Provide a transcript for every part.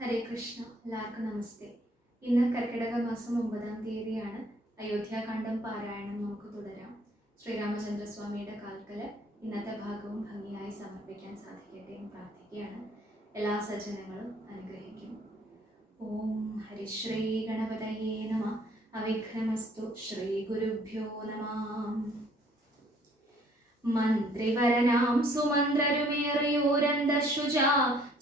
ഹരേ കൃഷ്ണ എല്ലാവർക്കും നമസ്തേ. ഇന്ന് കർക്കിടക മാസം ഒമ്പതാം തീയതിയാണ്. അയോധ്യാകാന്ഡം പാരായണം നമുക്ക് തുടരാം. ശ്രീരാമചന്ദ്രസ്വാമിയുടെ കാൽക്കൽ ഇന്നത്തെ ഭാഗവും ഭംഗിയായി സമർപ്പിക്കാൻ സാധിക്കട്ടെ എന്ന് പ്രാർത്ഥിക്കുകയാണ്. എല്ലാ സജ്ജനങ്ങളും അനുഗ്രഹിക്കും. ഓം ഹരിശ്രീ ഗണപതയേ നമ. അവിഘ്നമസ്തു. ശ്രീ ഗുരുഭ്യോ നമ. മന്ത്രിവരനാം സുമന്ത്രരുമേറിയോരന്തശുജ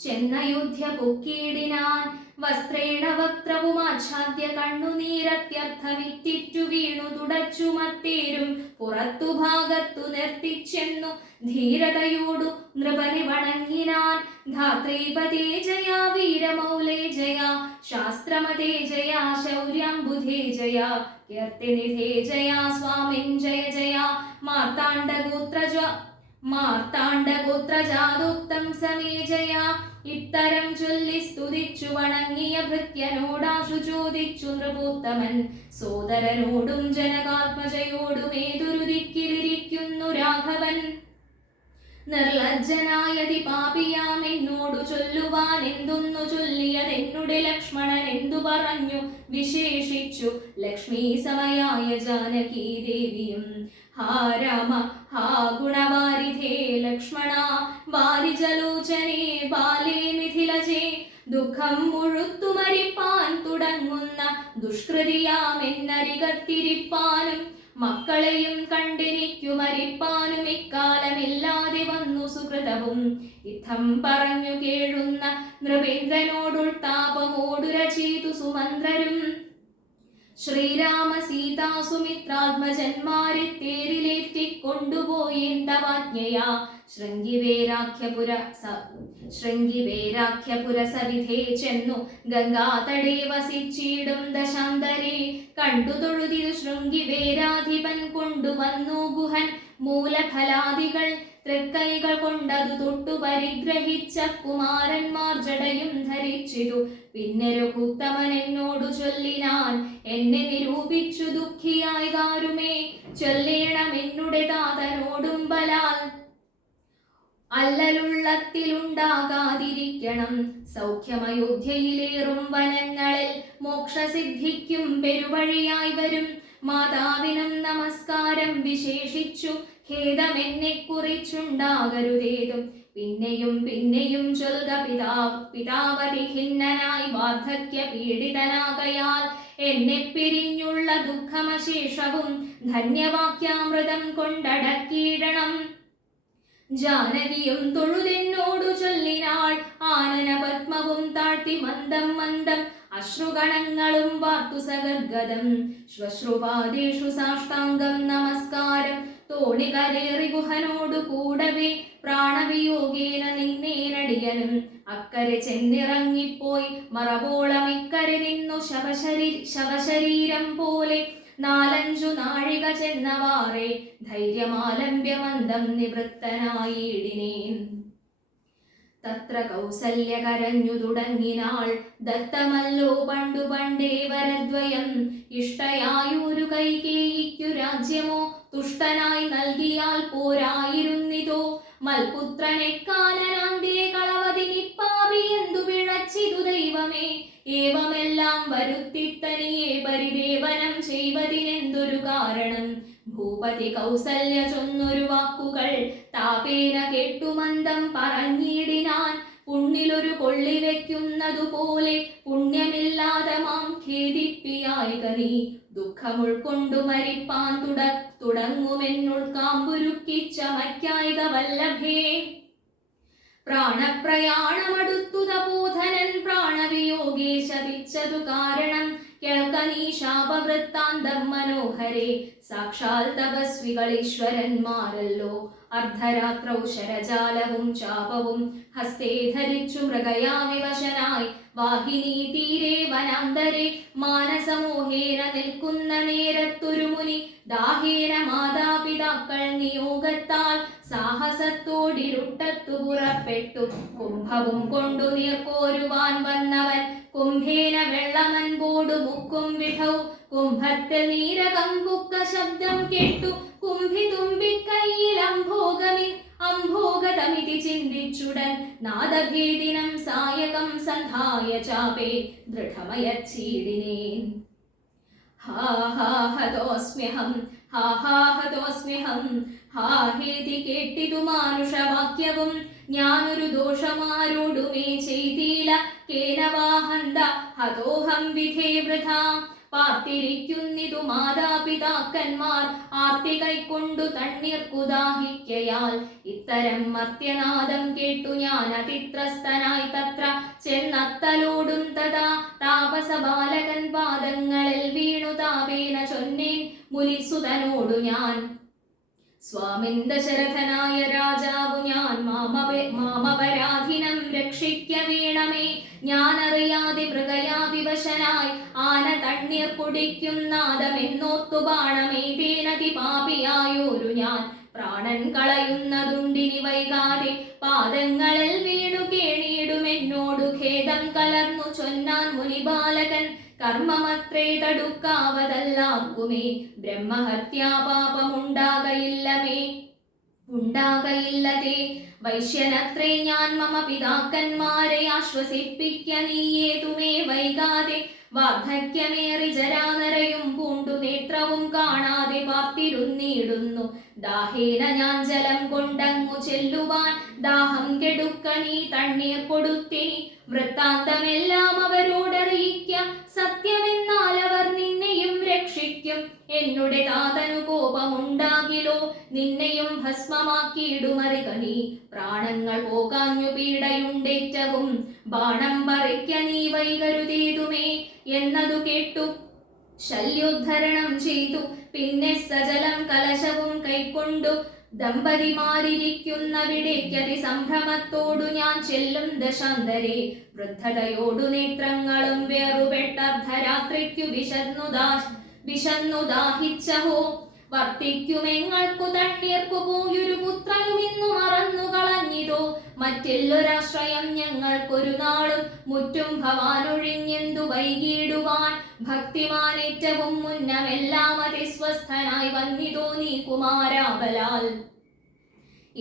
ചെന്നയുധ്യ പൊക്കീടിനാൻ വസ്ത്രേണ വക്ത്രവുമാച്ഛാദ്യ കണ്ണുനീരത്യർത്ഥമിറ്റിറ്റു വീണു തുടച്ചു മത്തേരും. പുറത്തു ഭാഗത്തു നിർത്തിച്ചെന്നു ധീരതയോടു നൃപനെ വണങ്ങിനാൻ ധാത്രീപതേ ജയ വീരമൗലേ ജയ ശാസ്ത്രമതേ ജയ ശൗര്യംബുധേ ജയ കീർത്തിനിധേ ജയ സ്വാമിൻ ജയ ജയ മാർത്താണ്ഡഗോത്രജ മാർത്താണ്ഡഗോത്രജാതോക്തം സമേ ജയ. ഇത്തരം ചൊല്ലി സ്തുതിച്ചു വണങ്ങിയ ഭൃത്യനോടാശു ചോദിച്ചു നൃപോത്തമൻ. സോദരനോടും ജനകാത്മജയോടും ഏതൊരു ദിക്കിലിരിക്കുന്നു രാഘവൻ. നിർലജ്ജനായതി പാപിയാം എന്നോടു ചൊല്ലുവാൻ എന്തൊന്നു ചൊല്ലിയതെന്നുടെ ലക്ഷ്മണൻ എന്തു പറഞ്ഞു? വിശേഷിച്ചു ലക്ഷ്മി സമയായ ജാനകീ ദേവിയും. ഹാ രാമ ഹാ ഗുണവാരിധേ ലക്ഷ്മണ വാരിജലോചനേ ദുഃഖം മുഴുത്തുമരിപ്പാൻ തുടങ്ങുന്ന ദുഷ്കൃതിയാമെന്നരികത്തിരിപ്പാനും മക്കളെയും കണ്ടെനിക്കു മരിപ്പാനും ഇക്കാലമില്ലാതെ വന്നു സുഹൃതവും ഇത്തം പറഞ്ഞു കേഴുന്ന നൃപേന്ദ്രനോടുൾ താപമോടുര ചെയ്തു സുമന്ത്രരും ശ്രീരാമ സീതാ സുമിത്രാത്മജന്മാരെ തേരിലേറ്റി കൊണ്ടുപോയേണ്ടവാജ്ഞയാ ശൃംഗിവേരാഖ്യപുര ശൃംഗിവേരാഖ്യപുര സവിധേ ചെന്നു. ഗംഗാതടേ വസിച്ചിടും ദശാന്തരെ. കണ്ടു തൊഴുതിരു ശൃംഗിവേരാധിപൻ കൊണ്ടുവന്നു ഗുഹൻ. മൂലഫലാദികൾ തൃക്കൈകൾ കൊണ്ടതു തൊട്ടു പരിഗ്രഹിച്ച കുമാരന്മാർ ജടയും ധരിച്ചിതു പിന്നെ രഘുത്തമൻ എന്നോടു ചൊല്ലിനാൻ എന്നെ നിരൂപിച്ചു ദുഃഖിയായി കാരുമേ ചൊല്ലേണം എന്നുടെ താതനോടും ബലാൽ. അല്ലലുള്ളത്തിലുണ്ടാകാതിരിക്കണം സൗഖ്യമയോധ്യയിലേറും വനങ്ങളിൽ മോക്ഷസിദ്ധിക്കും പെരുവഴിയായി വരും. മാതാവിനും നമസ്കാരം വിശേഷിച്ചു ഖേദമെന്നെ കുറിച്ചുണ്ടാകരുതേതും പിന്നെയും പിന്നെയും ചൊൽക പിതാവ് പിതാവതി ഖിന്നനായി വാർദ്ധക്യ പീഡിതനാകയാൽ എന്നെ പിരിഞ്ഞുള്ള ദുഃഖമശേഷവും ധന്യവാക്യാമൃതം കൊണ്ടടക്കിയിടണം. ജാനകിയും തൊഴുതെന്നോടു ചൊല്ലിനാൾ ആനന പത്മവും താഴ്ത്തി മന്ദം മന്ദം അശ്രുഗണങ്ങളും വാർത്തു സഗദ്ഗതം ശ്വശ്രുപാദേഷു സാഷ്ടാംഗം നമസ്കാരം. തോണികരേറി ഗുഹനോടു കൂടവേ പ്രാണവിയോഗേന നിന്നേനടിയനും അക്കരെ ചെന്നിറങ്ങിപ്പോയി മറവോളം ഇക്കരെ നിന്നു ശവശരീ ശവശരീരം പോലെ. നാലഞ്ചു നാഴിക ചെന്നവാറെ ധൈര്യമാലംബ്യമന്ദം നിവൃത്തനായിടിനേൻ തത്ര കൗസല്യ കരഞ്ഞു തുടങ്ങിനാൾ ദത്തമല്ലോ പണ്ടു പണ്ടേ വരദ്വയം. ഇഷ്ടയായൊരു കൈകേയിക്കു രാജ്യമോ തുഷ്ടനായി നൽകിയാൽ പോരായിരുന്നിതോ. മൽപുത്രനെ കാനനാന്തേ കളവതിനിപ്പാവി എന്തു പിഴച്ചിതു ദൈവമേ. ഏവമെല്ലാം വരുത്തിത്തനിയെ പരിദേവനം ചെയ്വതിനെന്തൊരു കാരണം. ഭൂപതി കൗസല്യ ചൊന്നൊരു വാക്കുകൾ താപേന കേട്ടു മന്ദം പറഞ്ഞിടിനാൻ. പുണ്ണിലൊരു കൊള്ളി വെക്കുന്നതുപോലെ പുണ്യമില്ലാതെ മാം ഖേദിപ്പിയായിക നീ. ദുഃഖമുൾക്കൊണ്ടു മരിപ്പാൻ തുട തുടങ്ങുമെന്നുൾക്കാമ്പുരുക്കി ചമയ്ക്കായിക വല്ലഭേ. പ്രാണപ്രയാണമടുത്തു തപോധനൻ പ്രാണവിയോഗേ ശപിച്ചതു കാരണം കേൾക്കനീ ശാപവൃത്താന്തം മനോഹരെ സാക്ഷാൽ തപസ്വികളീശ്വരന്മാരല്ലോ. അർദ്ധരാത്രൗ ശരജാലവും ചാപവും ഹസ്തേ ധരിച്ചു മൃഗയാവിവശനായി വാഹിനി തീരെ വനാന്തരെ മാനസമോഹേന നിൽക്കുന്ന നേരത്തൊരു മുനി. ദാഹേന മാതാപിതാക്കൾ നിയോഗത്താൽ സാഹസത്തോടിരുട്ടത്തു പുറപ്പെട്ടു. കുംഭവും കൊണ്ടു നീർക്കോരുവാൻ വന്നവൻ. കുംഭേന വെള്ളമൻപോടു മുക്കും വിധൗ കുംഭത്തിൽ നീരകം പുക്ക ശബ്ദം കേട്ടു. കുംഭി അംഭോഗമി അംഭോഗതമിതി ചിന്തിച്ചുടൻ നാദഭേദിനം സായകം സന്ധായ ചാപേ ദൃഢമയച്ചീടിനേൻ. ഹാ ഹാ ഹതോസ്മ്യഹം ഹാ ഹാ ഹതോസ്മ്യഹം ഹാ ഹേതി കേട്ടിതു മാനുഷവാക്യവും ഞാനൊരു ദോഷമാരോടുമേ ചെയ്തീല. കേനവാഹന്ത ഹതോഹം വിധേ വൃഥ. പാർത്തിരിക്കുന്നിതു മാതാപിതാക്കന്മാർ. ആർത്തി കൈക്കൊണ്ടു തണ്ണീർക്കുദാഹിക്കയാൽ ഇത്തരം മർത്യനാദം കേട്ടു ഞാൻ അതിത്രസ്തനായി തത്ര. ചെന്നത്തലോടും തഥാ താപസ ബാലകൻ പാദങ്ങളിൽ വീണു താപേന ചൊന്നേൻ മുലിസുതനോടു ഞാൻ. സ്വാമിന്ദശരഥനായ രാജാവു ഞാൻ. രക്ഷിക്ക വീണമേ ഞാനറിയാതെ അറിയാതെ മൃഗയാവിവശനായി ആന തണ്ണീർ കുടിക്കും നാദമെന്നോർത്തു ബാണമേതേനതി പാപിയായോരു ഞാൻ പ്രാണൻ കളയുന്നതുണ്ടിനി വൈകാതെ പാദങ്ങളിൽ വീണു കേണിയിടുമെന്നോടു ഖേദം കലർന്നു ചൊന്നാൻ മുനിബാലകൻ കർമ്മമത്രേ തടുക്കാവതല്ലാക്കുമേ ബ്രഹ്മഹത്യാപാപമുണ്ടാകയില്ലമേ ഉണ്ടാകയില്ലതേ. വൈശ്യനത്രേ ഞാൻ മമ പിതാക്കന്മാരെ ആശ്വസിപ്പിക്ക നീയേതുമേ വൈകാതെ. വാർദ്ധക്യമേറി ജരാനരയും പൂണ്ടു നേത്രവും കാണാതെ പാർത്തിരുന്നിടുന്നു. ദാഹേന ഞാൻ ജലം കൊണ്ടങ്ങു ചെല്ലുവാൻ. ദാഹം കെടുക്ക നീ തണ്ണീർ കൊടുത്തിനി. വൃത്താന്തമെല്ലാം അവരോടറിയിക്ക. സത്യമെന്നാൽ അവർ രക്ഷിക്കും എന്നുടെ താതനു കോപമുണ്ടാകിലോ? നിന്നെയും ഭസ്മമാക്കിയിടുമറിക പ്രാണങ്ങൾ പോകാഞ്ഞു പീഡയുണ്ടേറ്റവും. ബാണം പറിക്ക നീ വൈകരുതേതുമേ? എന്നതു കേട്ടു. ശല്യോദ്ധരണം ചെയ്തു. പിന്നെ സജലം കലശവും കൈക്കൊണ്ടു. ദമ്പതിമാരിയ്ക്കുന്നവിടേക്കതി സംഭ്രമത്തോടു ഞാൻ ചെല്ലും ദശാന്തരെ. വൃദ്ധതയോടു നേത്രങ്ങളും വേറുപെട്ട അർദ്ധരാത്രിക്കു ദാ വിശന്നു ദാഹിച്ചഹോ. വർത്തിക്കുമെങ്ങൾക്കു തണ്ണീർക്കു പോയൊരു പുത്രനും ഇന്നു മറന്നു കളഞ്ഞിതോ മറ്റെല്ലൊരാശ്രയം ഞങ്ങൾക്കൊരു നാളും മുറ്റും ഭവാനൊഴിഞ്ഞെന്തു വൈകിടുവാൻ ഭക്തിമാനേറ്റവും മുന്നമെല്ലാം അതിസ്വസ്ഥനായി വന്നിതോ നീ കുമാരാബലാൽ.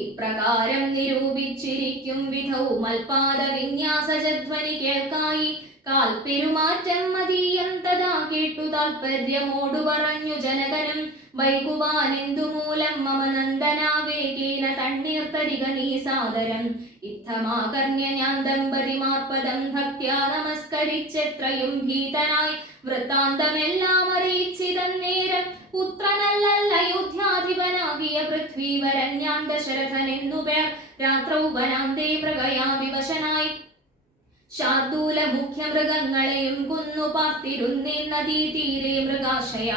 ഇപ്രകാരം നിരൂപിച്ചിരിക്കും വിധവും അൽപാദ വിന്യാസജധ്വനി കേൾക്കായി കാൽപ്പെരുമാറ്റം മതീയം തഥാ കേട്ടു താൽപര്യമോടു പറഞ്ഞു ജനകനും. വൈകുവാനെന്തു മൂലം മമ നന്ദനാവേഗേന തണ്ണീർ തരിക നീ സാദരം. ഇത്തമാകർണ്യ ഞാൻ ദമ്പതിമാർപ്പദം ഭക്ത്യാ നമസ്കരിച്ചെത്രയും ഭീതനായി. വൃത്താന്തമെല്ലാം അറിയിച്ചിതന്നേരം പുത്രനല്ലല്ല യുദ്ധാധിപനാകിയ പൃഥ്വീവരൻ ഞാൻ ദശരഥൻ എന്നു പേർ. രാത്രൗ വനാന്തേ മൃഗയാ വിവശനായി ശാർദൂല മുഖ്യമൃഗങ്ങളെയും കുന്നു പാർത്തിരുന്നേ നദീ തീരെ മൃഗാശയ.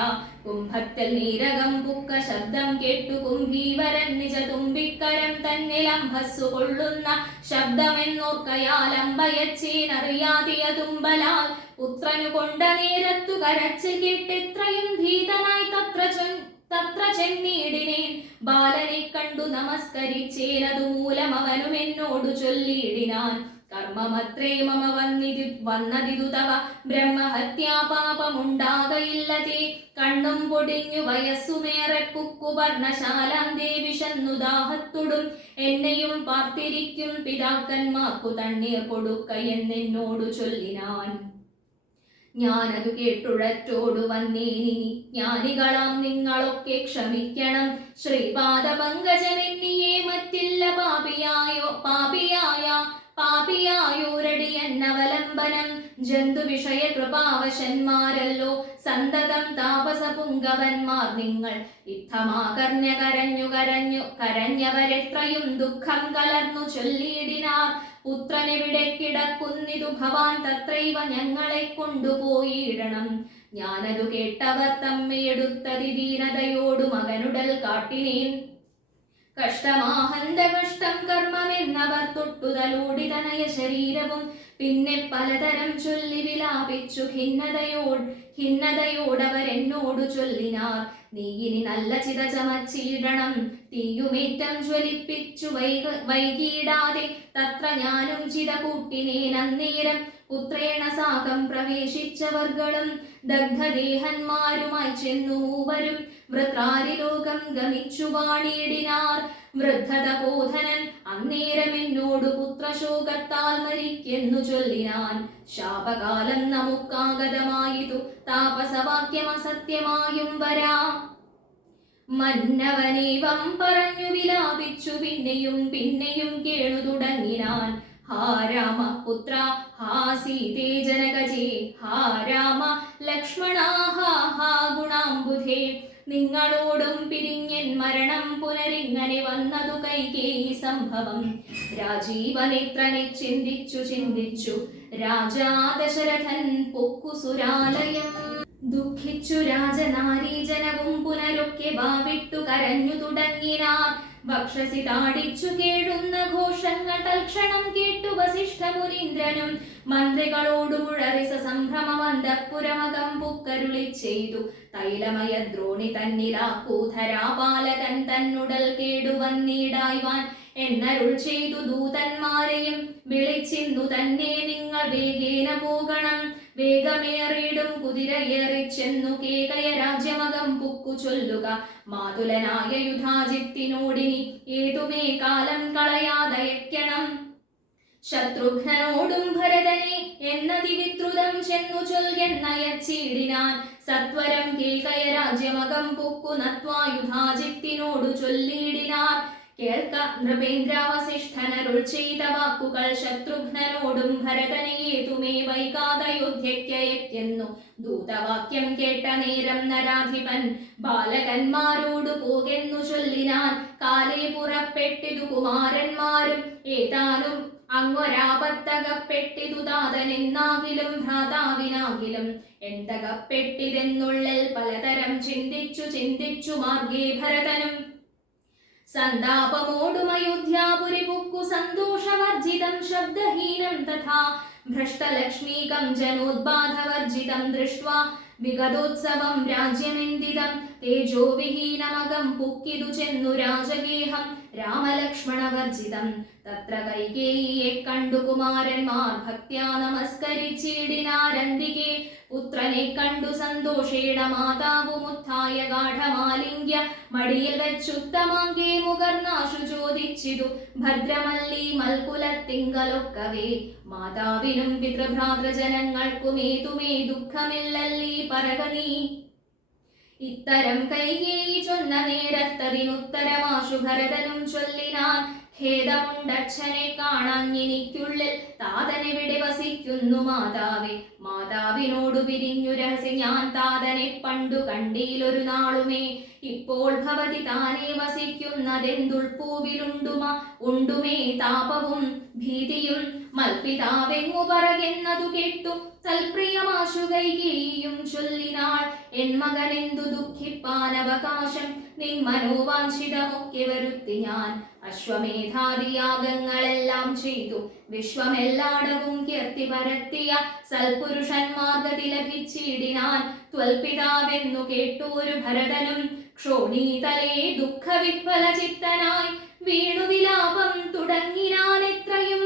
കുംഭത്തിൽ പുക്ക ശബ്ദം കേട്ടു. കുംഭീവരൻ നിജ തുമ്പിക്കരം തന്നിലംഭസ്സു കൊള്ളുന്ന ശബ്ദമെന്നോർക്കയാലമ്പയച്ചേനറിയാതിയ തുമ്പലാൽ പുത്രനു കൊണ്ട നേരത്തു കരച്ച് കേട്ടിത്രയും ഭീതനായി തത്ര തത്ര ചെന്നീടിനേൻ ബാലനെ കണ്ടു നമസ്കരിച്ചേനതു മൂലം അവനും എന്നോടു ചൊല്ലിയിടിനാൻ. കർമ്മമത്രേ മമ വന്നിതി വന്നതിതു തവ ബ്രഹ്മഹത്യാപാപമുണ്ടാകയില്ലതേ. കണ്ണും പൊടിഞ്ഞു വയസ്സുമേറെ പുക്കു വർണശാലാന്തേ വിശന്നു ദാഹത്തുടും എന്നെയും പാർത്തിരിക്കും പിതാക്കന്മാർക്കു തണ്ണീർ കൊടുക്ക എന്നെന്നോടു ചൊല്ലിനാൻ. ഞാനതു കേട്ടുഴറ്റോടു വന്നേനി ജ്ഞാനികളാം നിങ്ങളൊക്കെ ക്ഷമിക്കണം. ശ്രീപാദ പങ്കജമെന്നിയെ മറ്റില്ല പാപിയായോ പാപിയായ പാപിയായോരടി എന്നവലംബനം ജന്തു വിഷയ കൃപാവശന്മാരല്ലോ. സന്തതം താപസ പുങ്കവന്മാർ നിങ്ങൾ. ഇത്തമാകർണ്യ കരഞ്ഞു കരഞ്ഞു കരഞ്ഞവരെത്രയും ദുഃഖം കലർന്നു ചൊല്ലിയിടിനാർ. പുത്രനെവിടെ കിടക്കുന്നിതു ഭവാൻ തത്രൈവ ഞങ്ങളെ കൊണ്ടുപോയിടണം ഞാനതു കേട്ടവർ തമ്മിയെടുത്തതി ദീനതയോടു മകനുടൽ കാട്ടിനേൻ. കഷ്ടമാഹന്ത കഷ്ടം കർമ്മമെന്നവർ തൊട്ടുതലോടി ശരീരവും പിന്നെ പലതരം ചൊല്ലി വിലാപിച്ചു ഖിന്നതയോട് ഖിന്നതയോടവരെന്നോടു ചൊല്ലിനാർ. നീ ഇനി നല്ല ചിത ചമച്ചിടണം തീയുമേറ്റം ജ്വലിപ്പിച്ചു വൈക വൈകിടാതെ തത്ര ഞാനും ചിത കൂട്ടിനേൻ അന്നേരം പുത്രേണ സാകം പ്രവേശിച്ചവർകളും ദഗ്ധദേഹന്മാരുമായി ചെന്നു മൂവരും വൃത്രാരിലോകം ഗമിച്ചു വാണിയിടിനാർ. വൃദ്ധത ബോധനൻ അന്നേരം എന്നോടു പുത്രശോകത്താൽ മരിക്കെന്നു ചൊല്ലിനാൻ. ശാപകാലം നമുക്കാഗതമായിതു. താപസവാക്യം അസത്യമായും വരാം. മന്നവനേവം പറഞ്ഞു വിലാപിച്ചു. പിന്നെയും പിന്നെയും കേണു തുടങ്ങിനാൻ. ഹാ രാമ പുത്ര ഹാ ജനകജേ. ഹാ രാമ ഹാ ഹാ ഗുണാംബുധേ. നിങ്ങളോടും പിരിഞ്ഞൻ മരണം പുനരിങ്ങനെ വന്നതു കൈകേയി സംഭവം. രാജീവനേത്രനെ ചിന്തിച്ചു ചിന്തിച്ചു രാജാ ദശരഥൻ പൊക്കു സുരാലയം ദുഃഖിച്ചു രാജനാരീജനവും പുനരൊക്കെ ഭാവിട്ടു കരഞ്ഞു തുടങ്ങിനാർ. വക്ഷസി താടിച്ചു കേഴുന്ന ഘോഷങ്ങൾ തൽക്ഷണം കേട്ടു വസിഷ്ഠ മുനീന്ദ്രനും. മന്ത്രികളോടു മുഴറിസ സംഭ്രമവന്തപുരമകം പുക്കരുളി ചെയ്തു. തൈലമയ ദ്രോണി തന്നിലാക്കൂധരാപാലകൻ തന്നുടൽ കേടുവന്നീടായ്വാൻ എന്നരുൾ ചെയ്തു ദൂതന്മാരെയും. വിളിച്ചിന്നു തന്നെ നിങ്ങൾ വേഗേന പോകണം. വേഗമേറിയിടും കുതിരയേറി ചെന്നു കേകയ രാജ്യമകം പുക്കു ചൊല്ലുക. മാതുലനായ യുധാജിത്തിനോടിനി ഏതുമേ കാലം കളയാതയക്കണം ശത്രുഘ്നോടും ഭരതനെ എന്നതിവിദ്രുതം ചെന്നു ചൊല്ലെന്നയച്ചിടിനാൻ സത്വരം കേകയ രാജ്യമകം പുക്കു നത്വായുധാജിത്തിനോടു ചൊല്ലിയിടിനാർ കേൾക്ക നൃപേന്ദ്രാവശിഷ്ഠനരുൾ ചെയ്ത വാക്കുകൾ ശത്രുഘ്നനോടും ഭരതനെയേതുമേ വൈകാതയോധ്യയ്ക്കയക്കെന്നു ദൂതവാക്യം കേട്ട നേരം നരാധിപൻ ബാലകന്മാരോടു പോകെന്നു ചൊല്ലിനാൻ കാലേ പുറപ്പെട്ടിതു കുമാരന്മാരും ഏതാനും അങ്ങൊരാപത്തകപ്പെട്ടിതു താതനെന്നാകിലും ഭ്രാതാവിനാകിലും. എന്തകപ്പെട്ടിതെന്നുള്ളിൽ പലതരം ചിന്തിച്ചു ചിന്തിച്ചു മാർഗേ ഭരതനും സന്താപമോടും അയോധ്യാപുരി പുക്കു സന്തോഷവർജിതം ശബ്ദഹീനം തഥാ ഭ്രഷ്ടലക്ഷ്മീകം ജനോദ്ബാധവർജിതം ദൃഷ്ട്വാ വിഗതോത്സവം രാജ്യമെന്തിതം തേജോവിഹീനമകം പുക്കിതു ചെന്നു രാജഗേഹം രാമലക്ഷ്മണവർജിതം. തത്ര കൈകേയിയെ കണ്ടു കുമാരന്മാർ ഭക്ത്യാ നമസ്കരിച്ചിടിനാരന്തികെ പുത്രനെ കണ്ടു സന്തോഷേണ മാതാവുമുത്തായ ഗാഠമാലിംഗ്യ മടിയിൽ വെച്ചുത്തമാങ്കേ മുകർന്നാശു ചോദിച്ചിതു. ഭദ്രമല്ലി മൽകുലത്തിങ്കലൊക്കവേ. മാതാവിനും പിതൃഭ്രാതൃജനങ്ങൾക്കുമേതുമേ ദുഃഖമില്ലല്ലീ പറകനീ ഇത്തരം കൈകേയി ചൊന്ന നേരത്തതിനുത്തരമാശു ഭരതനും ചൊല്ലിനാൻ. ഖേദമുണ്ടച്ഛനെ കാണാഞ്ഞെനിക്കുള്ളിൽ താതനെവിടെ വസിക്കുന്നു മാതാവേ? മാതാവിനോടു പിരിഞ്ഞു രഹസ്യ ഞാൻ താതനെ പണ്ടു കണ്ടീലൊരു നാളുമേ. ഇപ്പോൾ ഭവതി താനെ വസിക്കുന്നതെന്തുൾപ്പൂവിലുണ്ടുമ? ഉണ്ടുമേ താപവും ഭീതിയും മൽപിതാവെങ്ങു പറകെന്നതു കേട്ടു. സൽപ്രിയമാശുകൈകേയും ചൊല്ലിനാൾ എൻ മകനെന്തു ദുഃഖിപ്പാനവകാശം? നിൻ മനോവാഞ്ചിതമൊക്കെ വരുത്തി ഞാൻ അശ്വമേധാദിയാഗങ്ങളെല്ലാം ചെയ്തു. വിശ്വമെല്ലാടവും കീർത്തി പരത്തിയ സൽപുരുഷന്മാർഗതി ലഭിച്ചിടിനാൻ ത്വൽപിതാവെന്നു കേട്ടോരു ഭരതനും. ക്ഷോണീതലേ ദുഃഖവിഫല ചിത്തനായി വീണു വിലാപം തുടങ്ങിനാൻ എത്രയും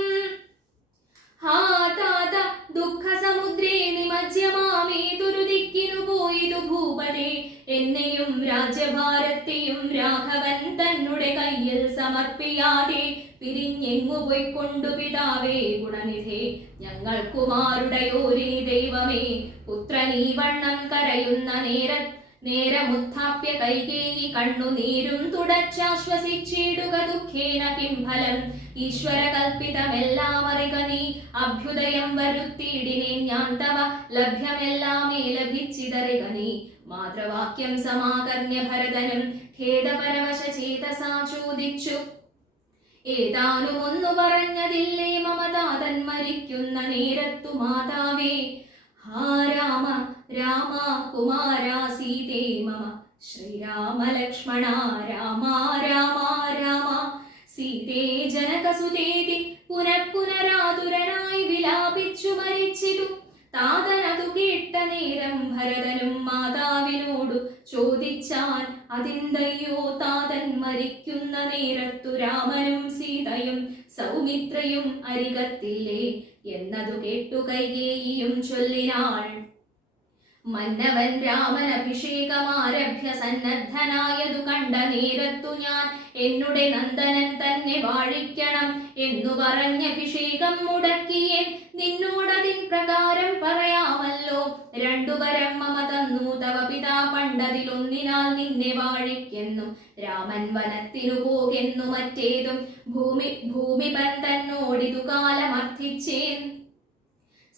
ഹാ താത ദുഃഖ സമുദ്രേ നിമജ്യമാമേതൊരു ദിക്കിനു പോയിതു ഭൂപതേ. എന്നെയും രാജ്യഭാരത്തെയും രാഘവൻ തന്നെ കയ്യിൽ സമർപ്പിയാതെ പിരിഞ്ഞെങ്ങു പോയിക്കൊണ്ടു പിതാവേ ഗുണനിധേ ഞങ്ങൾക്കുമാരുടയോരിനി ദൈവമേ. പുത്രനീ വണ്ണം കരയുന്ന നേര നേരമുത്ഥാപ്യ കൈകേയി കണ്ണുനീരും തുടച്ചാശ്വസിച്ചിടുക ദുഃഖേന കിം ഫലം ഈശ്വര കൽപ്പിതമെല്ലാമറിക നീ. അഭ്യുദയം വരുത്തിയിടിനെ ഞാൻ തവ. ലഭ്യമെല്ലാമേ ലഭിച്ചിതറിക നീ. മാതൃവാക്യം സമാകർണ്യ ഭരതനും ഖേദപരവശ ചേതസാ ചോദിച്ചു. ഏതാനും ഒന്നു പറഞ്ഞതില്ലേ മമതാതൻ മരിക്കുന്ന നേരത്തു മാതാവേ. ഹാ രാമ രാമ കുമാര സീതേ മമ. ശ്രീരാമ ലക്ഷ്മണ രാമ രാമ രാമ. സീതേ ജനകസുതേതി പുനഃപുനരാതുരനായി വിലാപിച്ചു മരിച്ചിതു. താതനതു കേട്ട നേരം ഭരതനും മാതാവിനോടു ചോദിച്ചാൻ അതിന്തയ്യോ താതൻ മരിക്കുന്ന നേരത്തു രാമനും സീതയും സൗമിത്രയും അരികത്തില്ലേ എന്നതു കേട്ടു കൈകേയിയും ചൊല്ലിനാൾ. മന്നവൻ രാമൻ അഭിഷേകമാരഭ്യ സന്നദ്ധനായതു കണ്ട നേരത്തു ഞാൻ എന്നുടെ നന്ദനൻ തന്നെ വാഴിക്കണം എന്നു പറഞ്ഞ അഭിഷേകം മുടക്കിയേ. നിന്നോടതിൻ പ്രകാരം പറയാമല്ലോ. രണ്ടു വരം മമ തന്നു. തവ പിതാ പണ്ടതിലൊന്നിനാൽ നിന്നെ വാഴിക്കെന്നും രാമൻ വനത്തിനു പോകെന്നു മറ്റേതും ഭൂമി ഭൂമിപൻ തന്നോടിതു കാലമർത്ഥിച്ചേൻ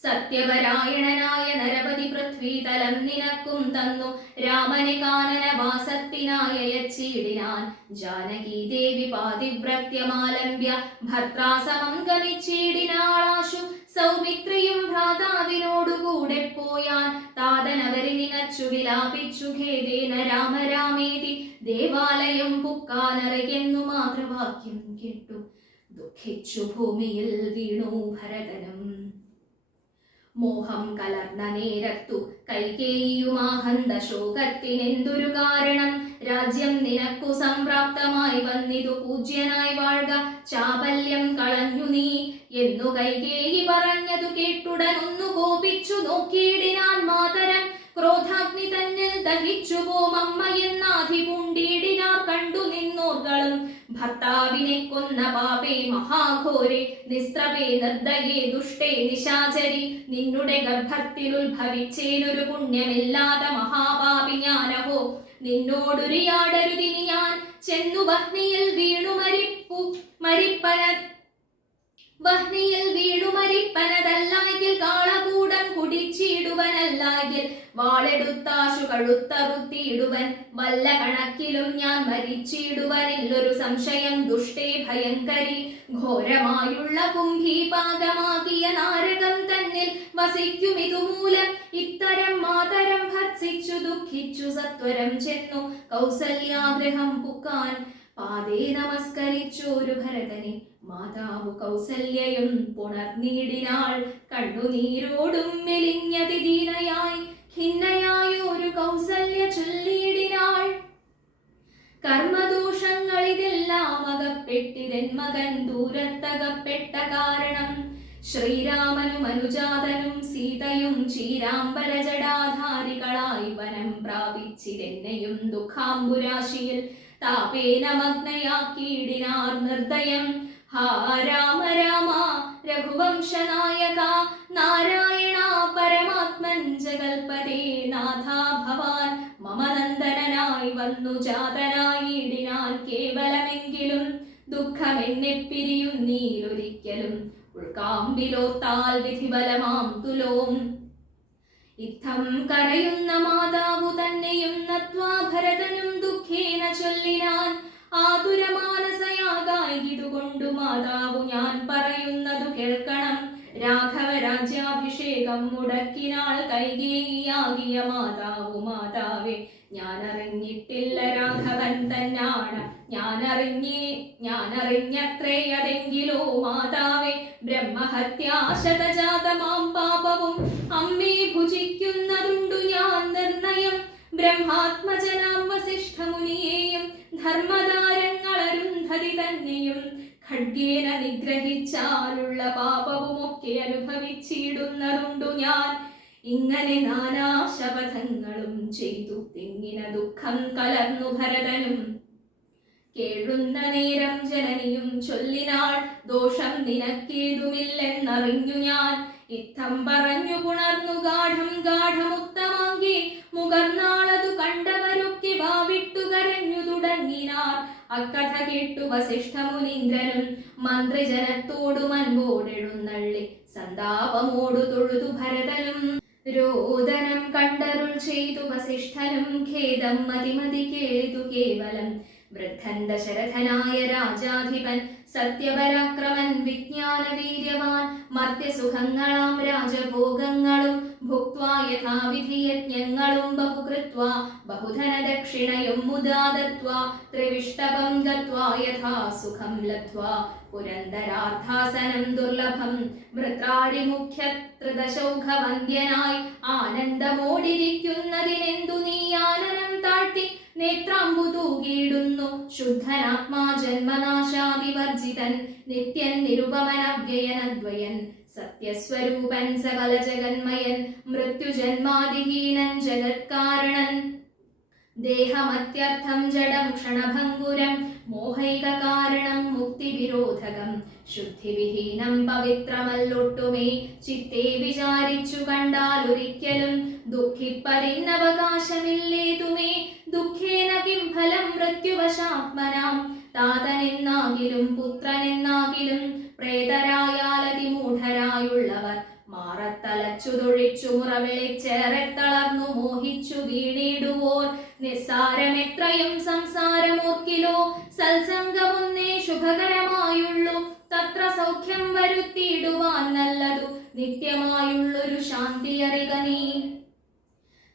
സത്യപരായണനായ നരപതി പൃഥ്വിതലം നിനക്കും തന്നു. രാമനെ കാനന വാസത്തിനായ യച്ചീടിനാൻ ജാനകി ദേവി പാതിവ്രത്യമാലംബ്യ ഭർത്താസമം ഗമിച്ചിടിനാളാശു സൗമിത്രിയും ഭ്രാതാവിനോടുകൂടെ പോയാൻ. താതനവരി നിനച്ചു വിലാപിച്ചു ഖേദേന രാമരാമേതി ദേവാലയം പുക്കാനറയെന്നു മാതൃവാക്യം കേട്ടു. ദുഃഖിച്ചു ഭൂമിയിൽ വീണു ഭരതനും. മോഹം കലർന്ന നേരത്തു കൈകേയുമാഹന്ത ശോകത്തിനെന്തൊരു കാരണം? രാജ്യം നിനക്കു സംപ്രാപ്തമായി വന്നിതു പൂജ്യനായി വാഴ്ക ചാപല്യം കളഞ്ഞു നീ. എന്നു കൈകേയി പറഞ്ഞതു കേട്ടുടനൊന്നു കോപിച്ചു നോക്കിയിടിനാൻ മാതരം ക്രോധാഗ്നി തന്നിൽ ദഹിച്ചു പോമമ്മ എന്നാധി പൂണ്ടിയിടിനാർ കണ്ടു നിന്നോർകളും. ഭർത്താവിനെ കൊന്ന പാപേ മഹാഘോരെ നിസ്ത്രവേ നിർദ്ദയേ ദുഷ്ടേ നിശാചരി നിന്നുടെ ഗർഭത്തിൽ ഉത്ഭവിച്ചേനൊരു പുണ്യമില്ലാത്ത മഹാപാപി ഞാനഹോ. നിന്നോടുരിയാടരുതിനി ഞാൻ ചെന്നു ഭഗ്നിയിൽ വീണു മരിപ്പു മരിപ്പന വഹ്നിയിൽ വീടു മരിപ്പനതല്ലായെങ്കിൽ കാളകൂടം കുടിച്ചിടുവനല്ലാകിൽ വാളെടുത്താശു കഴുത്തറുത്തിയിടുവൻ വല്ല കണക്കിലും ഞാൻ മരിച്ചിടുവനില്ലൊരു സംശയം ദുഷ്ടേ ഭയങ്കരി. ഘോരമായുള്ള കുംഭീപാകമാകിയ നാരകം തന്നിൽ വസിക്കും ഇതുമൂലം. ഇത്തരം മാതരം ഭർസിച്ചു ദുഃഖിച്ചു സത്വരം ചെന്നു കൗസല്യാഗ്രഹം പുക്കാൻ. പാതേ നമസ്കരിച്ചു ഒരു ഭരതനെ. മാതാവ് കൗസല്യയും പുണർനീടിനാൾ കണ്ണുനീരോടും മെലിഞ്ഞതി ദീനയായി ഖിന്നയായൊരു കൗസല്യ ചൊല്ലിയിടിനാൾ. കർമ്മദോഷങ്ങൾ ഇതെല്ലാം അകപ്പെട്ടിരൻ മകൻ ദൂരത്തകപ്പെട്ട കാരണം. ശ്രീരാമനും അനുജാതനും സീതയും ചീരാംബരജടാധാരികളായി വനം പ്രാപിച്ചിരെന്നെയും ദുഃഖാംബുരാശിയിൽ താപേന മഗ്നയാക്കിയിടിനാർ നിർദ്ദയം ഹാ രാമ രാമ രഘുവംശനായക നാരായണ പരമാത്മൻ ജഗൽപതേ നാഥ ഭവാൻ മമ നന്ദനായി വന്നു ജാതനായിടിനാൽ കേവലമെങ്കിലും ദുഃഖമെന്നെ പിരിയുന്നീലൊരിക്കലും ഉൾക്കാമ്പിലോത്താൽ വിധിബലമാം തുലോം. ഇത്തം കരയുന്ന മാതാവു തന്നെയും നത്വാ ഭരതനും ദുഃഖേന ചൊല്ലിനാൻ ആതുരമാനസയാകായിതുകൊണ്ടു മാതാവു ഞാൻ പറയുന്നതു കേൾക്കണം. രാഘവ രാജ്യാഭിഷേകം മുടക്കിനാൾ കൈകേയിയാകിയ മാതാവു മാതാവേ ഞാൻ അറിഞ്ഞിട്ടില്ല രാഘവൻ തന്നാണ്. ഞാൻ അറിഞ്ഞേ ഞാൻ അറിഞ്ഞത്രേ അതെങ്കിലോ മാതാവേ ബ്രഹ്മഹത്യാശതജാതമാം പാപവും അമ്മേ ഭുജിക്കുന്നതുണ്ടു ഞാൻ നിർണയം. ബ്രഹ്മാത്മജനാം വസിഷ്ഠമുനിയെയും ധർമ്മതാരങ്ങളരുന്ധതി തന്നെയും ഖഡ്ഗേന നിഗ്രഹിച്ചാലുള്ള പാപവുമൊക്കെ അനുഭവിച്ചിടുന്നതുണ്ടു ഞാൻ. ഇങ്ങനെ നാനാശപഥങ്ങളും ചെയ്തു തിങ്ങിന ദുഃഖം കലർന്നു ഭരതനും. കേഴുന്ന നേരം ജനനിയും ചൊല്ലിനാൾ ദോഷം നിനക്കേതുമില്ലെന്നറിഞ്ഞു ഞാൻ. ഇത്തം പറഞ്ഞു പുണർന്നു ഗാഠം ഗാഠമുത്തമാങ്കി മുകർന്നാളതു കണ്ടവരൊക്കെ വാവിട്ടു കരഞ്ഞു തുടങ്ങിനാർ. അക്കഥ കേട്ടു വസിഷ്ഠമുനീന്ദ്രനും. മന്ത്രിജനത്തോടു മൻപോടെഴുന്നള്ളി സന്താപമോടു തൊഴുതു ഭരതനും. രോദനം കണ്ടരുൾ ചെയ്തു വസിഷ്ഠനും. ഖേദം മതിമതി കേളിതു കേവലം. വൃദ്ധൻ ദശരഥനായ രാജാധിപൻ സത്യപരാക്രമൻ വിജ്ഞാനവീര്യവാൻ മർത്യസുഖങ്ങളാം രാജഭോഗങ്ങളും ഭുക്വാ യഥാവിധി യജ്ഞങ്ങളും ബഹുകൃത്വ ബഹുധന ദക്ഷിണയും മുദാദത്വാ ത്രിവിഷ്ടപം ഗത്വാ യഥാ സുഖം ലബ്ധ്വാ പുരന്തരാർത്ഥാസനം ദുർലഭം വൃത്രാടി മുഖ്യ ത്രിദശൗഘവന്ദ്യനായി ആനന്ദമോടിരിക്കുന്നതിനെന്തു നീ ആനനം താഴ്ത്തി നേത്രാമ്പു തൂകിയിടുന്നു ശുദ്ധനാത്മാ ജന്മനാശാതിവർജിതൻ നിത്യൻ നിരുപമനവ്യയനദ്വയൻ. സത്യസ്വരൂപൻ സകല ജഗന്മയൻ മൃത്യുജന്മാതിഹീനൻ ജഗത്കാരണൻ. ദേഹമത്യർത്ഥം ജഡം ക്ഷണഭംഗുരം മോഹൈകകാരണം മുക്തിവിരോധകം. ശുദ്ധിവിഹീനം പവിത്രമല്ലൊട്ടുമേ. ചിത്തെ വിചാരിച്ചു കണ്ടാൽ ഒരിക്കലും ദുഃഖിപ്പതിന്നവകാശമില്ലേതുമേ. ദുഃഖേന കിം ഫലം മൃത്യുവശാത്മനാം. താതനെന്നാകിലും പുത്രനെന്നാകിലും പ്രേതരായാലതിമൂഢരായുള്ളവർ മാറത്തലച്ചു തൊഴിച്ചു മുറവിളിച്ചേറെത്തളർന്നു മോഹിച്ചു വീണിടുവോർ. നിസ്സാരമെത്രയും സംസാരമോർക്കിലോ. സത്സംഗമൊന്നേ ശുഭകരമായുള്ളൂ. തത്ര സൗഖ്യം വരുത്തിയിടുവാൻ നല്ലതു. നിത്യമായുള്ളൊരു ശാന്തി അറിക നീ.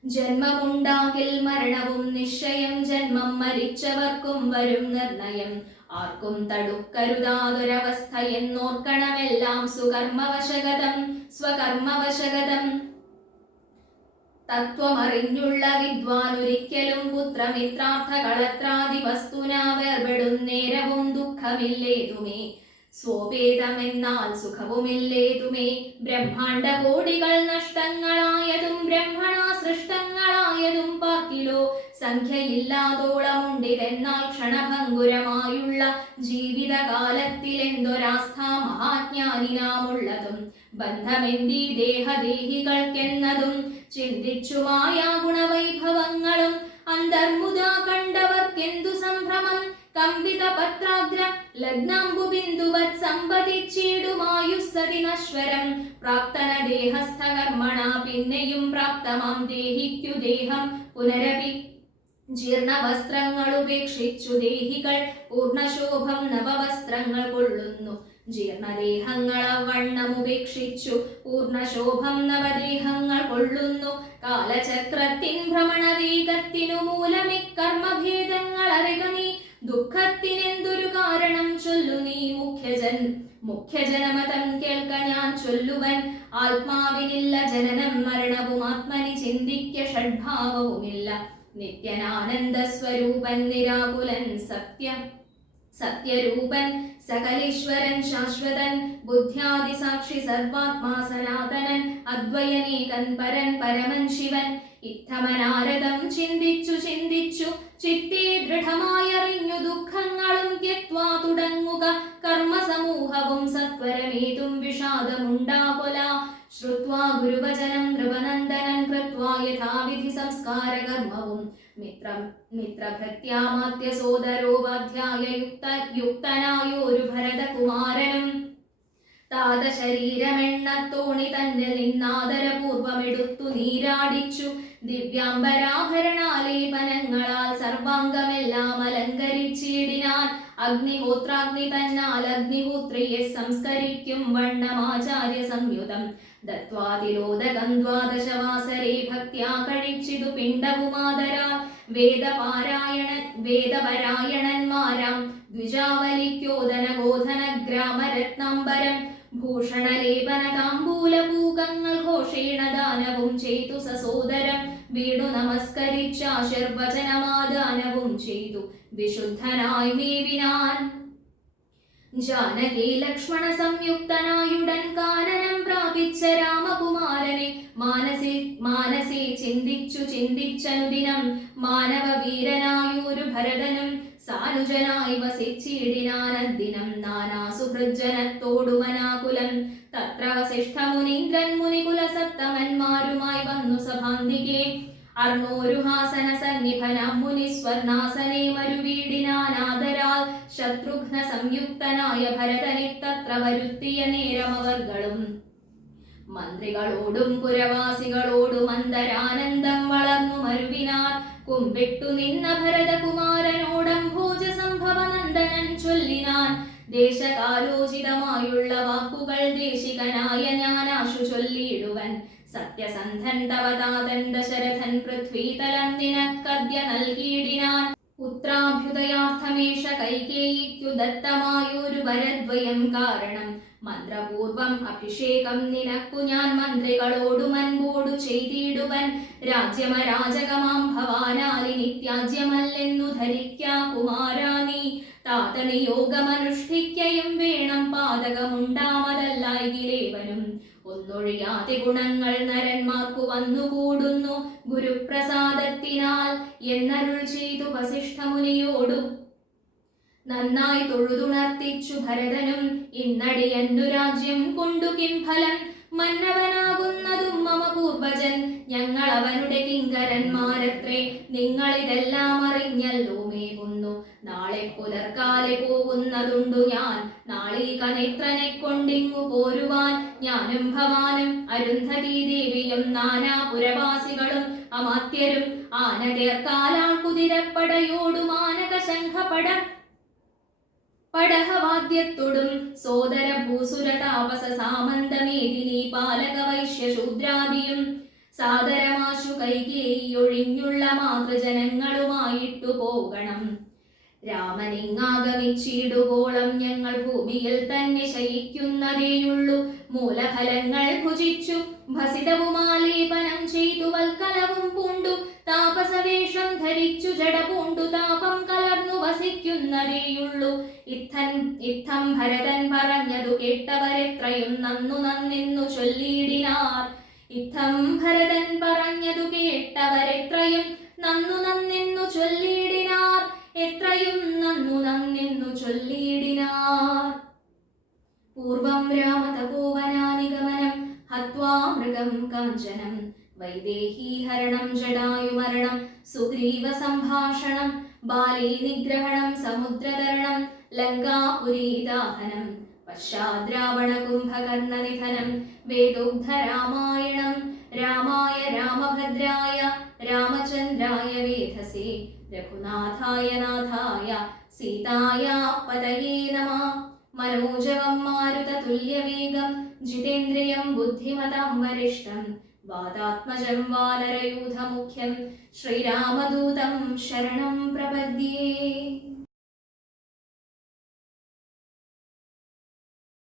ജന്മമുണ്ടാകിൽ മരണവും നിശ്ചയം ജന്മം മരിച്ചവർക്കും വരും നിർണയം. ആർക്കും തടുക്കരുതാതൊരവസ്ഥ എന്നോർക്കണമെല്ലാം സുകർമ്മവശഗതം സ്വകർമ്മവശഗതം തത്വമറിഞ്ഞുള്ള വിദ്വാൻ ഒരിക്കലും പുത്രമിത്രാർത്ഥകളത്രാദി കളത്രാദി നേരവും ദുഃഖമില്ലേതുമേ. സ്വോപേതമെന്നാൽ സുഖവുമില്ലേതുമേ. ബ്രഹ്മാണ്ട കോടികൾ നഷ്ടങ്ങളായതും ബ്രഹ്മണ സൃഷ്ടങ്ങളായതും പാർക്കിലോ സംഖ്യയില്ലാതോളമുണ്ടിതെന്നാൽ ക്ഷണഭംഗുരമായുള്ള ജീവിതകാലത്തിലെന്തൊരാസ്ഥ മഹാജ്ഞാനിനാമുള്ളതും ബന്ധമെന്തി ദേഹദേഹികൾക്കെന്നതും ചിന്തിച്ചു മായാ ഗുണവൈഭവങ്ങളും അന്തർമുദ കണ്ടവർക്കെന്തു സംഭ്രമം കമ്പിത പത്രാഗ്ര ലഗ്നാംബു ബിന്ദുവത് സമ്പതിച്ചിടുമായുസ്സതി നശ്വരം പ്രാപ്തന ദേഹസ്ഥ കർമ്മണ പിന്നെയും പ്രാപ്തമാം ദേഹിക്കു ദേഹം. ജീർണ ജീർണവസ്ത്രങ്ങൾ ഉപേക്ഷിച്ചു ദേഹികൾ. പൂർണശോഭം നവവസ്ത്രങ്ങൾ കൊള്ളുന്നു. ജീർണദേഹങ്ങൾ അവണ്ണം ഉപേക്ഷിച്ചു പൂർണശോഭം നവദേഹങ്ങൾ കൊള്ളുന്നു. കാലചക്രത്തിൻ ഭ്രമണവേഗത്തിനു മൂലമിക്കർമ്മഭേദങ്ങൾ മുഖ്യജൻ മുഖ്യജനമതം കേൾക്ക ഞാൻ ചൊല്ലുവൻ. ആത്മാവിനില്ല ജനനം മരണവും ആത്മനി ചിന്തിക്ക ഷഡ്ഭാവവുമില്ല. നിത്യനാനന്ദ സ്വരൂപൻ നിരാകുലൻ സത്യ സത്യരൂപൻ സകലീശ്വരൻ ശാശ്വതൻ ബുദ്ധ്യാദി സാക്ഷി സർവാത്മാ സനാതനൻ അദ്വയനേകൻ പരൻ പരമൻ ശിവൻ. ഇത്തമനാരദം ചിന്തിച്ചു ചിന്തിച്ചു ചിത്തേ ദൃഢമായറിഞ്ഞു ദുഃഖങ്ങളും ത്യക്വാ തുടങ്ങുക. കർമ്മസമൂഹവും സത്വരമേതും വിഷാദമുണ്ടാകൊല. ശ്രുത്വാ ഗുരുവചനം നൃപനന്ദനൻ കൃത്വാ യഥാവിധി സംസ്കാരകർമ്മവും. മിത്രം മിത്രഭൃത്യാമാത്യ സോദരോപാധ്യായ യുക്ത യുക്തനായൊരു ഭരതകുമാരനും താത ശരീരമെണ്ണത്തോണി തന്നിൽ നിന്നാദരപൂർവമെടുത്തു നീരാടിച്ചു. ദിവ്യാംബരാഭരണാലേപനങ്ങളാൽ സർവാംഗമെല്ലാം അലങ്കരിച്ചിടിനാൻ. അഗ്നിഹോത്രാഗ്നി തന്നാൽ അഗ്നിഹോത്രിയെ സംസ്കരിക്കും വണ്ണമാചാര്യ സംയുതം. ദത്വാതിലോദകം ദ്വാദശവാസരേ ഭക്തിയാ കഴിച്ചിടു പിണ്ടവുമാതരാൽ വേദപാരായണ വേദപരായണന്മാരാം. ദ്വിജാവലിക്കോദന ഗോധന ഗ്രാമരത്നാംബരം ഭൂഷണലേപന താമ്പൂലപൂകങ്ങൾ ഘോഷേണ ദാനവും ചെയ്തു സസോദരം വീണു നമസ്കരിച്ചാശിർവചനമാദാനവും ചെയ്തു വിശുദ്ധനായി മേവിനാൻ. ജാനകി ലക്ഷ്മണ സംയുക്തനായുടൻ കാനനം പ്രാപിച്ച രാമകുമാരനെ മാനസി മാനസി ചിന്തിച്ചു ചിന്തിച്ചനുദിനം മാനവ വീരനായൊരു ഭരതനും സാനുജനായി വസിച്ചിടിനാനദ്ദിനം നാനാസുഹൃജ്ജനത്തോടുമനാകുലം തത്ര മുനീന്ദ്രൻ മുനികുല സപ്തമന്മാരുമായി വന്നു സഭാന്തികെ. അർണോരുഹാസന സന്നിഭനം മുനിസ്വർണാസനെ മരുവീടിനാനാദരാൽ ശത്രുഘ്ന സംയുക്തനായ ഭരതനെ തത്ര വരുത്തിയ നേരമവർകളും മന്ത്രികളോടും പുരവാസികളോടും അന്തരാനന്ദം വളർന്നു മരുവിനാൽ കുമ്പിട്ടു നിന്ന ഭരതകുമാരനോടം ഭോജ സംഭവ നന്ദനൻ ചൊല്ലിനാൻ ദേശകാലോചിതമായുള്ള വാക്കുകൾ ദേശികനായ ഞാൻ ആശു ചൊല്ലിയിടുവൻ. സത്യസന്ധൻ തവതാതൻ ദശരഥൻ പൃഥ്വീതലം നിനക്കദ്യ നൽകിയിടിനാൻ. പുത്രാഭ്യുദയാർത്ഥമേഷ കൈകേയിക്കു ദത്തമായൊരു വരദ്വയം കാരണം. മന്ത്രപൂർവം അഭിഷേകം നിനക്കു ഞാൻ മന്ത്രികളോടു മൻപോടു ചെയ്തിടുവൻ. രാജ്യമരാജകമാം ഭവാനാലി നിത്യാജ്യമല്ലെന്നു ധരിക്കാ കുമാരാ നീ താതനിയോഗമനുഷ്ഠിക്കയും വേണം പാതകമുണ്ടാമതല്ലായിലേവനും ഒന്നൊഴിയാതെ ഗുണങ്ങൾ നരന്മാർക്കു വന്നുകൂടുന്നു ഗുരുപ്രസാദത്തിനാൽ എന്നരുൾ ചെയ്തു വസിഷ്ഠമുനിയോടു. നന്നായി തൊഴുതുണർത്തിച്ചു ഭരതനും ഇന്നടിയന്നു രാജ്യം കൊണ്ടു കിം ഫലം മന്നവനാകുന്നതും മമ പൂർവജൻ ഞങ്ങൾ അവരുടെ കിങ്കരന്മാരത്രേ നിങ്ങൾ ഇതെല്ലാം അറിഞ്ഞല്ലോ മേകുന്നു നാളെ പുലർക്കാലെ പോകുന്നതുണ്ടു ഞാൻ. നാളീക നേത്രനെ കൊണ്ടിങ്ങു പോരുവാൻ ഞാനും ഭവാനും അരുന്ധതി ദേവിയും നാനാപുരവാസികളും അമാത്യരും ആനതേർക്കാലാൾ കുതിരപ്പടയോടും ആനക ശംഖപട പടഹവാദ്യത്തോടും സോദര ഭൂസുര താപസ സാമന്തമേദിനി പാലക വൈശ്യ ശൂദ്രാദിയും സാദരമാശു കൈകേയൊഴിഞ്ഞുള്ള മാതൃജനങ്ങളുമായിട്ടു പോകണം. രാമനിങ്ങാഗമിച്ചിടുവോളം ഞങ്ങൾ ഭൂമിയിൽ തന്നെ ശയിക്കുന്നതേയുള്ളൂ. മൂലഫലങ്ങൾ ഭുജിച്ചു ഭസിതവുമാലേപനം ചെയ്തു വൽക്കലവും പൂണ്ടു താപസവേഷം ധരിച്ചു ജട പൂണ്ടു താപം കലർന്നു വസിക്കുന്നതേയുള്ളൂ. ഇത്തൻ ഇത്തം ഭരതൻ പറഞ്ഞതു കേട്ടവരെത്രയും നന്നു നന്നിന്നു ചൊല്ലിയിടിനാർ. ഇത്തം ഭരതൻ പറഞ്ഞതു കേട്ടവരെത്രയും നന്നു നന്നെന്നു ചൊല്ലിയിടിനാർ. എത്രയും നന്നു നന്നെന്നു ചൊല്ലിയിടിനാർ. പൂർവം രാമതപോവനാനിഗമനം ഹത്വാ മൃഗം കാഞ്ചനം വൈദേഹീഹരണം ജടായുമരണം സുഗ്രീവ സംഭാഷണം ബാലീ നിഗ്രഹണം സമുദ്രതരണം ലങ്കാപുരീദാഹനം പശ്ചാദ്രാവണ കുംഭകർണ നിധനം വേദോഗ്ധ രാമായണം രാമായ രാമഭദ്രായ രാമചന്ദ്രായ വേധസേ രഘുനാഥായ നാഥായ സീതായ പതയേ നമ മനോജവം മാരുത തുല്യവേഗം ജിതേന്ദ്രിയം ബുദ്ധിമതാം വരിഷ്ടം വാതാത്മജം